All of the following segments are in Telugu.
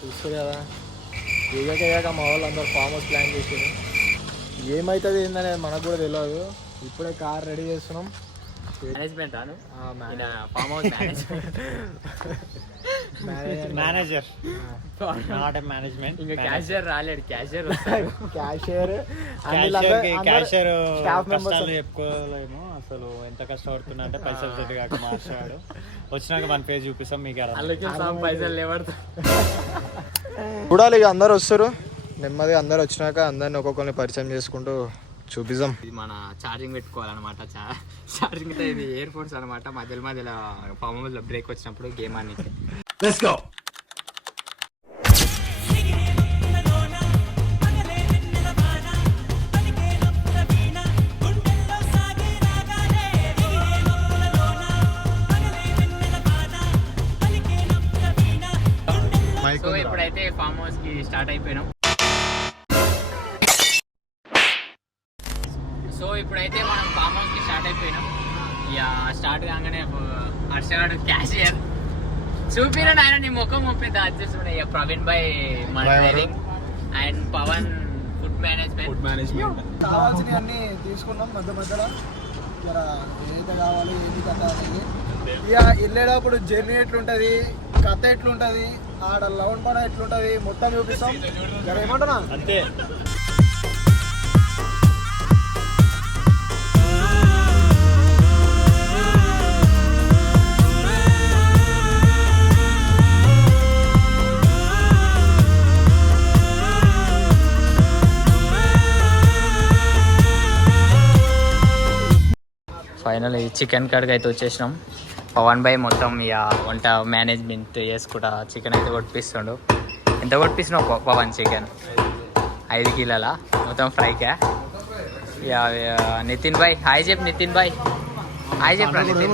చూస్తారు కదా ఏగాక మా వాళ్ళు అందరు ఫామ్ హౌస్ ప్లాన్ చేసారు. ఏమవుతుంది ఏందనేది మనకు కూడా తెలియదు. ఇప్పుడే కార్ రెడీ చేస్తున్నాం. Management farm house manager not management. ఇంకా క్యాషియర్ రాలేడు. క్యాషియర్ స్టాఫ్ మెంబర్స్ చెప్పుకోలేము. అసలు ఎంత కష్టపడుతున్నా అంటే పైసలు తోటి కాక మార్చాడు. వచ్చినాక మన పేజ్ చూపిస్తాం మీకు. పైసలు లేవడతాం చూడాలి. ఇక అందరు వస్తారు నెమ్మదిగా. అందరు వచ్చినాక అందరిని ఒక్కొక్కరిని పరిచయం చేసుకుంటూ చూపిస్తాం. ఇది మన ఛార్జింగ్ పెట్టుకోవాలన్నమాట. ఛార్జింగ్ అయితే ఇది ఇయర్ ఫోన్స్ అనమాట. మధ్యలో ఫామ్ హౌస్ లో బ్రేక్ వచ్చినప్పుడు గేమ్ అని. Let's go. సో ఇప్పుడైతే ఫామ్ హౌస్ కి స్టార్ట్ అయిపోయినాం. మనం ఫామ్ హౌస్ కి స్టార్ట్ అయిపోయినాం. ఇక స్టార్ట్ కాగానే హర్షగాడు క్యాషియర్ చూపిన ఆయన నీ ముఖం ఒప్పిద్దా వచ్చేస్తుండే. ఇక Praveen Bhai driving and Pavan food management. కావాల్సినవన్నీ తీసుకున్నాం. మధ్యలో ఏదైతే కావాలి ఏది కథ అనేది. ఇక వెళ్ళేటప్పుడు జర్నీ ఎట్లుంటది, కథ ఎట్లుంటది, ఆడ లౌండ్ పడ ఎట్లుంటది మొత్తం చూపిస్తాం. ఏమంటున్నా అంతే. ఫైనల్ చికెన్ కాడికి అయితే వచ్చేసినాం. పవన్ భాయ్ మొత్తం ఇక వంట మేనేజ్మెంట్ చేసుకుంటా చికెన్ అయితే కొట్టిస్తుండు. ఎంత కొట్టిస్తున్నావు పవన్? చికెన్ 5 కిలోల మొత్తం ఫ్రైకా? ఇక నితిన్ భాయ్ హాయ్ చెప్పు. నితిన్ భాయ్ హాయ్ చెప్పరా నితిన్.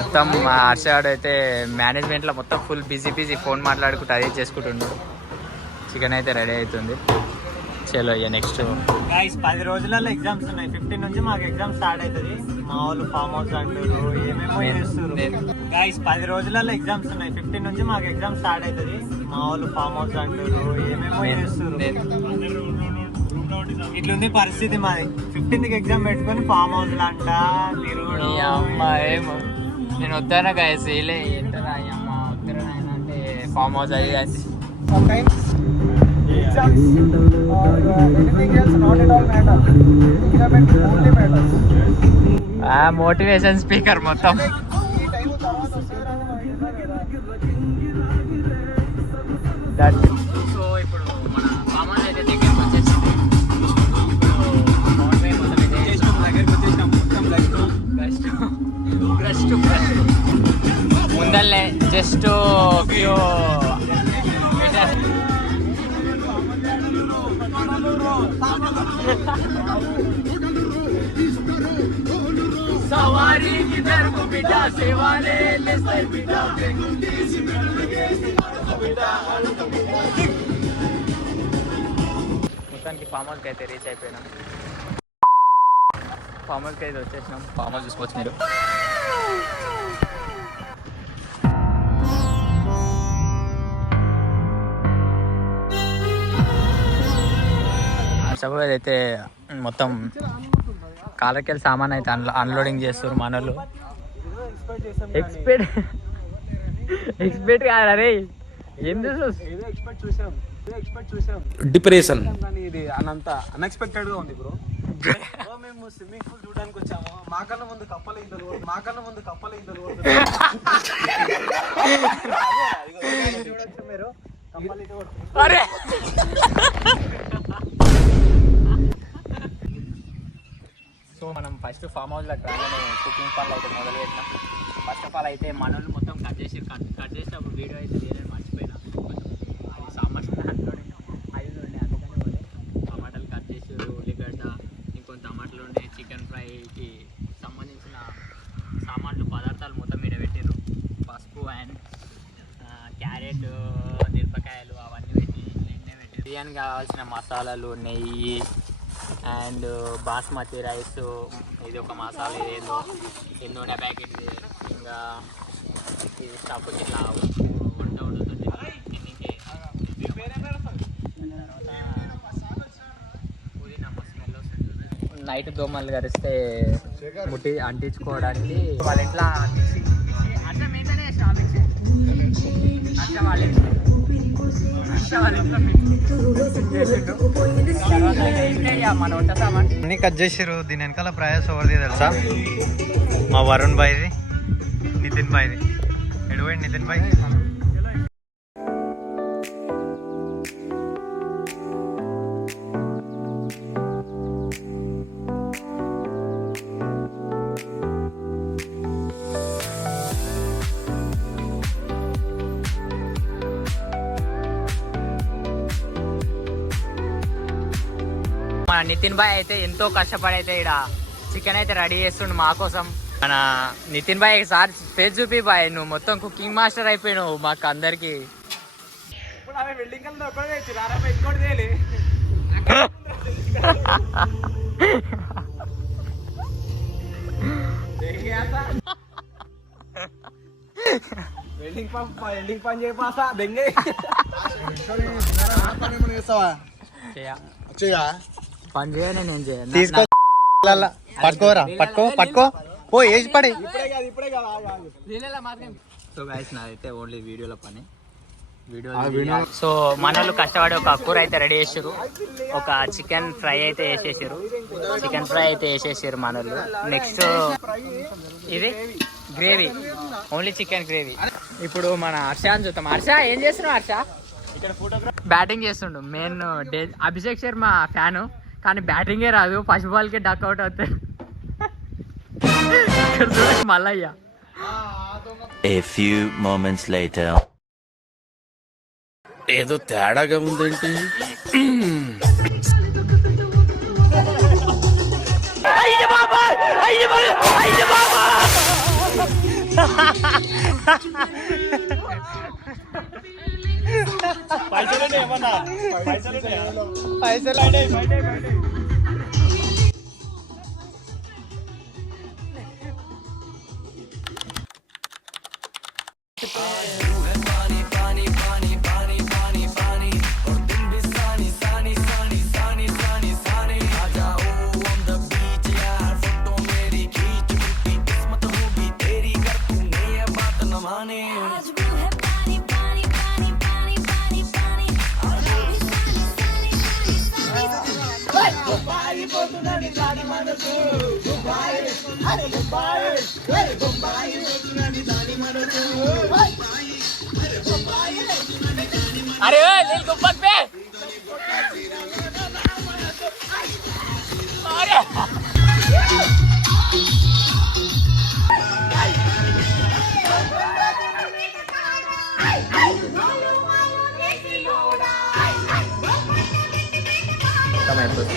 మొత్తం హర్షగాడు అయితే మేనేజ్మెంట్లో మొత్తం ఫుల్ బిజీ ఫోన్ మాట్లాడుకుంటూ అదే చేసుకుంటున్నాడు. చికెన్ అయితే రెడీ అవుతుంది. చలో ఇక నెక్స్ట్ 10 రోజులలో ఎగ్జామ్స్ ఉన్నాయి. 15 నుంచి మాకు ఎగ్జామ్ స్టార్ట్ అవుతుంది. మా వాళ్ళు ఫామ్ హౌస్ అంటారు ఏమేమో చేస్తారు. 10 రోజులలో ఎగ్జామ్స్ ఉన్నాయి. 15 నుంచి మాకు ఎగ్జామ్ స్టార్ట్ అవుతుంది. మా వాళ్ళు ఫామ్ హౌస్ అంటారు ఏమేమో చేస్తారు. ఇట్లుంది పరిస్థితి మాది. 15కి ఎగ్జామ్ పెట్టుకొని ఫామ్ హౌస్ అంట తిరుగుడు. ఏమో నేను వద్దానా గాయస్ వేయలే ఏంటరా అమ్మ వద్దరా అంటే ఫామ్ హౌస్ అది exams or anything else not at all matter. Environment only matters. Motivation speaker మొత్తం. ఈ టైం తర్వాత సో ఇప్పుడు మన సామాన్ అయితే దగ్గరికి వచ్చేసింది. ముందల్లే జస్ట్ ఫ్యూ सवारी किधर को बिटा सेवाले ले सर बिटा बेगुंडी सिमर लगे बिटा మొత్తానికి ఫామ్ హౌస్కి అయితే రీచ్ అయిపోయినాం. ఫామ్ హౌస్కి అయితే వచ్చేసినాం. ఫామ్ హౌస్ చూసుకోవచ్చు మీరు. సపోజ్ అయితే మొత్తం కాలకెళ్ళి సామాన్ అయితే అన్లోడింగ్ చేస్తారు మనోళ్ళు. ఎక్స్పెక్ట్ కాదు అరే డిప్రెషన్ ఇది అనంత అన్ఎక్స్పెక్టెడ్ గా ఉంది బ్రో. మేము స్విమ్మింగ్ పూల్ చూడడానికి వచ్చాము. మాకన్నా ముందు కప్పలు చూడొచ్చు మీరు. అరే సో మనం ఫస్ట్ ఫామ్ హౌస్లోకి రాగానే కుకింగ్ పనులు అయితే మొదలు పెట్టినాం. ఫస్ట్ ఆఫ్ ఆల్ అయితే మనోళ్ళు మొత్తం కట్ చేసినప్పుడు వీడియో అయితే నేను మర్చిపోయినా. అది సామాన్లు అందులోనే 5 ఉండే అందుకని పోలే. టమాటాలు కట్ చేసారు, ఉల్లిగడ్డ, ఇంకొంత టమాటాలు ఉండే. చికెన్ ఫ్రైకి సంబంధించిన సామాన్లు పదార్థాలు మొత్తం పెట్టారు. పసుపు అండ్ క్యారెట్, మిరపకాయలు అవన్నీ పెట్టి బిర్యానీ కావాల్సిన మసాలాలు, నెయ్యి అండ్ బాస్మతి రైస్, ఇది ఒక మసాలా, ఏదో నూనె ప్యాకెట్, ఇంకా ఇది స్టఫ్ ఇట్లా వంట వండుతుంది. నైట్ దోమలు కరిస్తే ముట్టి అంటించుకోవడానికి వాళ్ళ ఇంట్లో అన్ని కట్ చేసారు. దీని వెనకాల ప్రయాసం ఎవరిది తెలుసా? మా వరుణ్ బాయ్ది, నితిన్ బాయ్ది. ఎడుపోయింది నితిన్ బాయ్? మన నితిన్ భాయ్ అయితే ఎంతో కష్టపడి అయితే ఇక్కడ చికెన్ అయితే రెడీ చేస్తుండు మా కోసం. మన నితిన్ భాయ్ సార్ ఫేస్ చూపి బాయ్, నువ్వు మొత్తం కుకింగ్ మాస్టర్ అయిపోయినావు మాకు అందరికి. పని చేయను నేను చేయను. తీసుకో, పట్టుకోరా, పట్టుకో ఓ ఏజ్ పడి. సో గైస్ నాదైతే ఓన్లీ వీడియోల పని. సో మన వాళ్ళు కష్టపడి ఒక కూర అయితే రెడీ చేసారు. ఒక చికెన్ ఫ్రై అయితే వేసేసారు మన వాళ్ళు. నెక్స్ట్ ఇది గ్రేవీ, ఓన్లీ చికెన్ గ్రేవీ. ఇప్పుడు మన హర్ష అని చూద్దాం. హర్ష ఏం చేస్తున్నావు? హర్ష బ్యాటింగ్ చేస్తుండు. మెయిన్ అభిషేక్ శర్మ ఫ్యాను, కానీ బ్యాటింగే రాదు. ఫస్ట్ బాల్కే డక్అవుట్ అవుతాడు. Mallayya. A few moments later. ఏదో తేడాగా ఉందేంటి? అరే గుప్పక్ పే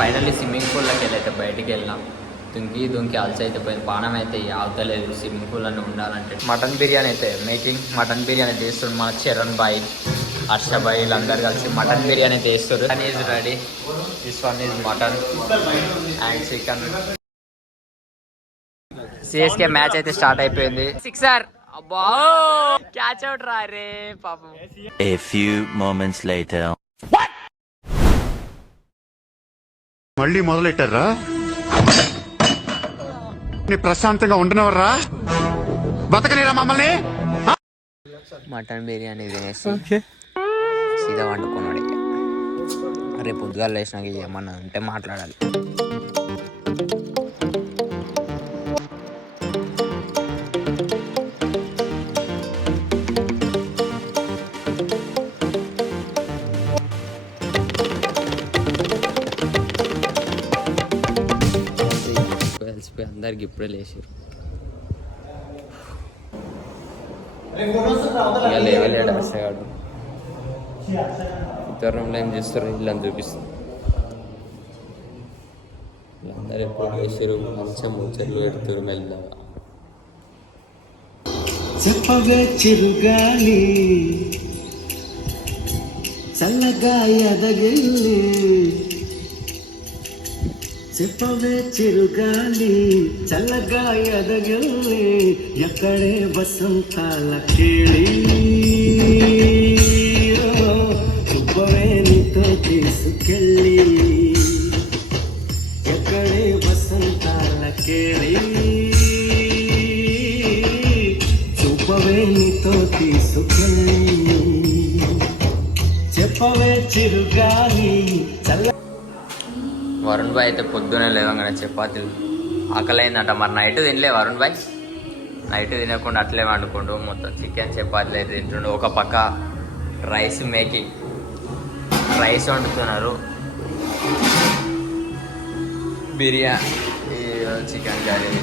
ఫైనల్లీ స్విమ్మింగ్ పూల్లోకి వెళ్ళైతే బయటికి వెళ్ళినాం. దుంకి అలసి అయితే పోయింది. పానం అయితే ఆగుతలేదు స్విమ్మింగ్ పూల్ అని ఉండాలంటే. మటన్ బిర్యానీ అయితే మేకింగ్. మటన్ బిర్యానీ చేస్తుంది మన చరణ్ బాయ్, హర్ష బాయ్, వీళ్ళందరూ కలిసి మటన్ బిర్యానీ అయితే వేస్తారు. Chicken is ready. This one is mutton and chicken. CSK match అయితే స్టార్ట్ అయిపోయింది. సిక్సర్, అబ్బా క్యాచ్ అవుట్ రా రే పాపం. A few moments later. మళ్ళీ మొదలెట్టారా? ప్రశాంతంగా ఉండనవర్రా, బతకలేరా మమ్మల్ని? మటన్ బిర్యానీ తినేసి సీదా వండుకున్నాడు. రేపు పొద్దుగాలు లేచినాక ఏమన్నా అంటే మాట్లాడాలి. కలిసిపోయి అందరికి ఇప్పుడే లేచారు. ఇక లేవలేడు హర్షగాడు. ఇతర రూమ్లో ఏం చేస్తారు ఇల్లని చూపిస్తారు. వీళ్ళందరూ ఎప్పుడు లేచారు, మంచిగా ముచ్చట్లు పెడతారు మెల్లగా. చెప్పవే చిరుగాలి చల్లగా ఎదగిల్లి చెప్పవే చిరుగాలి చల్లగా ఎదగిల్లి ఎక్కడే వసంతాల కేళి చెప్పవే నీతో తీసుకెళ్ళి ఎక్కడే వసంతాల కేళి చూపవే నీతో తీసుకెళ్ళి చెప్పవే చిరుగాలి చల్ల. వరుణ్ భాయ్ అయితే పొద్దునే లేవగానే చపాతీలు ఆకలైందంట. మరి నైట్ తినలే వరుణ్ భాయ్, నైట్ తినకుండా అట్లే వండుకుంటూ మొత్తం చికెన్ చపాతీలు అయితే తింటుండు. ఒక పక్క రైస్ మేకింగ్, రైస్ వండుతున్నారు, బిర్యానీ చికెన్ కర్రీ,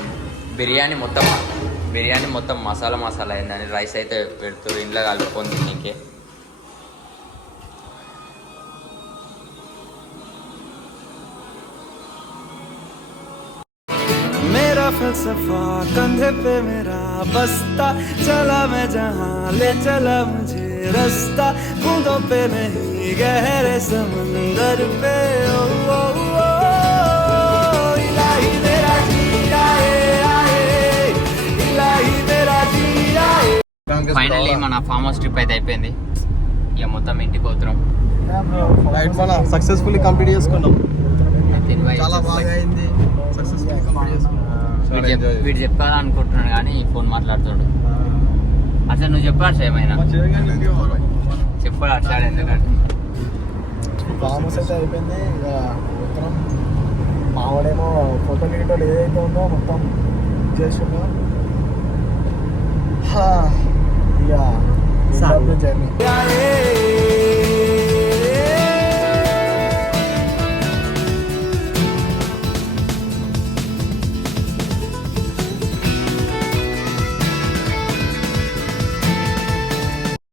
బిర్యానీ మొత్తం మసాలా అయిందని రైస్ అయితే పెడుతున్నారు ఇంట్లో కలుపుకొని తినకే. मेरा फलसफा कंधे पे मेरा बस्ता चला मैं जहाँ ले चला मुझे रास्ता बूंदों पे नहीं गहरे समंदर पे ओ, ओ, ओ, इलाही मेरा जी आए आए इलाही मेरा जी आए. ఫైనల్లీ మన ఫామ్ హౌస్ ట్రిప్ అయితే అయిపోయింది. ఇక మొత్తం ఇంటికి పోతున్నాం. సక్సెస్ఫుల్లీ కంప్లీట్ చేసుకున్నాం. నితిన్ భాయ్ చాలా బాగా అయింది. సక్సెస్ఫుల్లీ కంప్లీట్ చేసుకున్నాం. వీడు చెప్పాలనుకుంటున్నాడు కానీ ఫోన్ మాట్లాడుతాడు. అసలు నువ్వు చెప్పాడు ఏమైనా చెప్పాడు అట్లాడు ఎందుకంటే ఫామ్ హౌస్ అయితే అయిపోయింది. ఇక మొత్తం మావాడేమో ఫోటో గిటోలు ఏదైతే ఉందో మొత్తం చేస్తున్నాం. ఇక జర్నీ